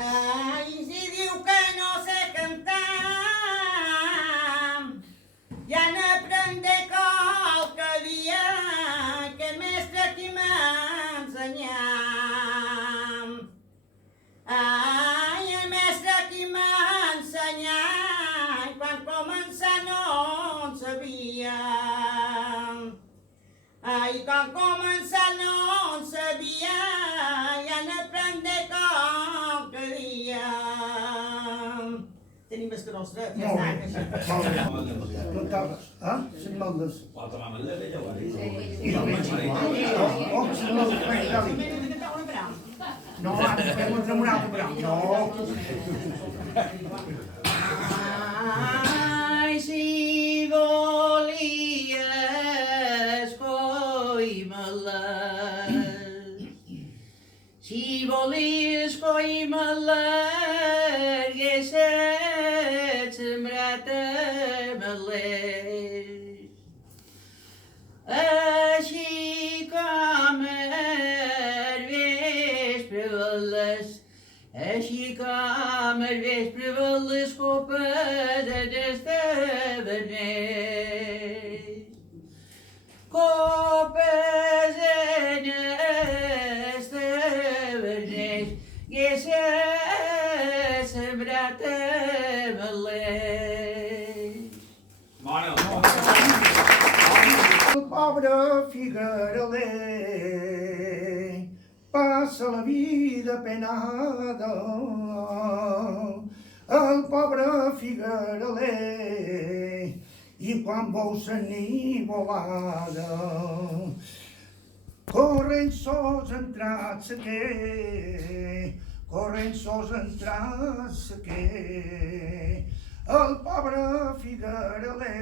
Ai, si diu que no sé cantar, ja n'aprendré qualque dia que el mestre qui m'ha ensenyat. Ai, el mestre qui m'ha ensenyat, quan començar no en sabia. Ai, quan començar no en sabia, ja n'aprendré qualque dia. Tenim més que nostre, ja Molt bé. està, Molt bé. No acabes. Cinc maldes. Oh, que Oh, cinc maldes. Vinga, dali. No, ara fem un altre brau. No. Ai, si volies coi-me-les, si volies coi-me-les, haguessis sembrat ametllers. Així com el vespre les copes dels taverners. Copes en els taverners, haguessis sembrat ametllers. Bona. El pobre figueroler passa la vida penada. El pobre figueroler i quan vol tenir volada corrent sos entrats sequer, corrent sos entrats sequer. El pobre figueroler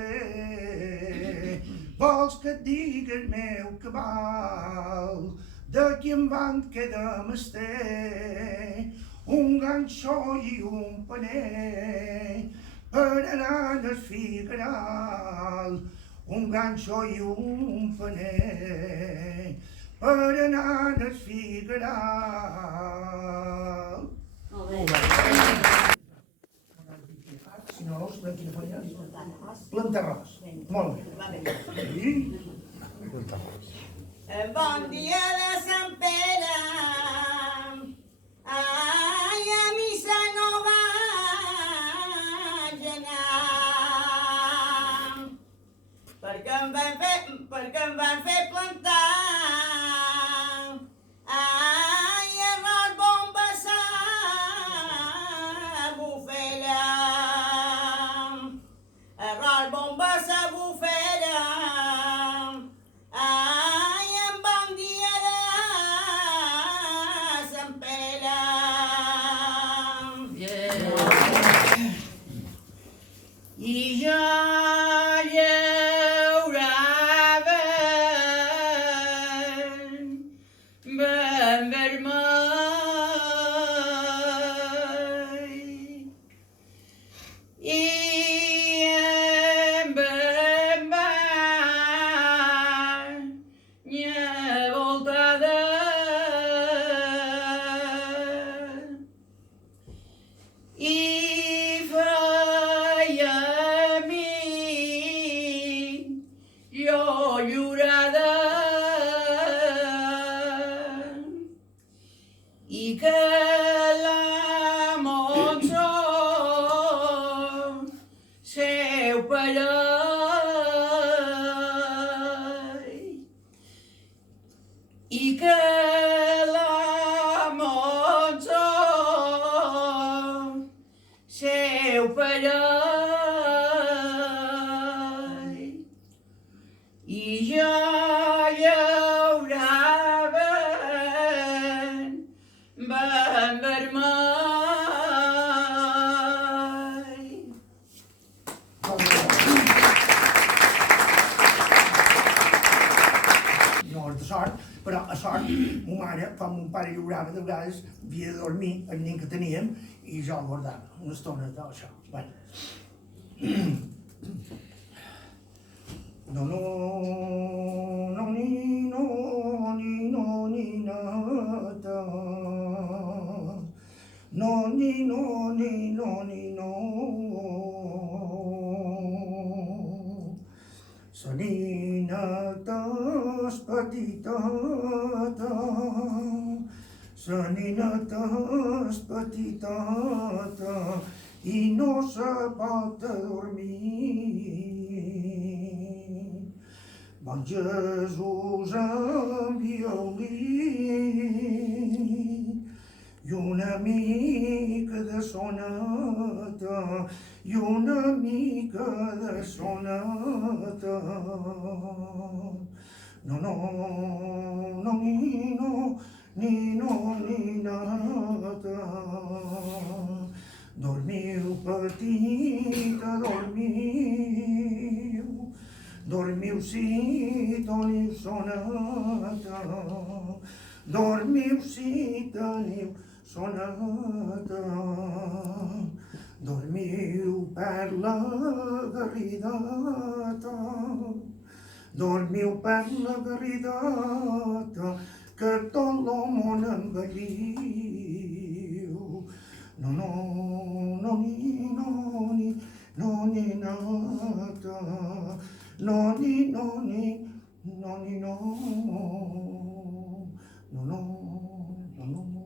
vols que et digui el meu cabal de qui em van quedar mester un ganxó i un paner per anar al figueral, un ganxó i un paner per anar al figueral. Si no, no sabem quina faria. Plantar arròs. Molt bé. Sí. Bon dia de Sant Pere, ai, a missa no vaig anar, perquè em van fer plantar, ai, arròs bon vessar bufera, arròs bon vessar bufera, ai, en bon dia de Sant Pere. I jo llaurava ben vermell i amb en banya voltada i feia mi jo llorada i que la Montsó seu parell i que la Montsó seu parell i jo llaurava ben vermell. No és de sort, però a sort, ma mare, quan mon pare llaurava, de vegades havia de dormir el nen que teníem i jo el guardava una estona d'això. Bueno. No, no, no, ni, no, ni, no, ni, nada. No, ni no ni no ni no. Sa ninatas patitata, sa ninatas patitata, y no sabata dormir. Bon Jesús amb violí i una mica de sonata, i una mica de sonata. No, no, no, ni no, ni no, ni nada. Dormiu, petita, dormiu, dormiu si teniu sonata, dormiu si teniu sonata, dormiu per la garridata, dormiu per la garridata, que tot lo món envelliu. No, no, no, ni, no, ni, no, ni, nada. No, ni, no, ni, no, ni, no. No, no, no, no.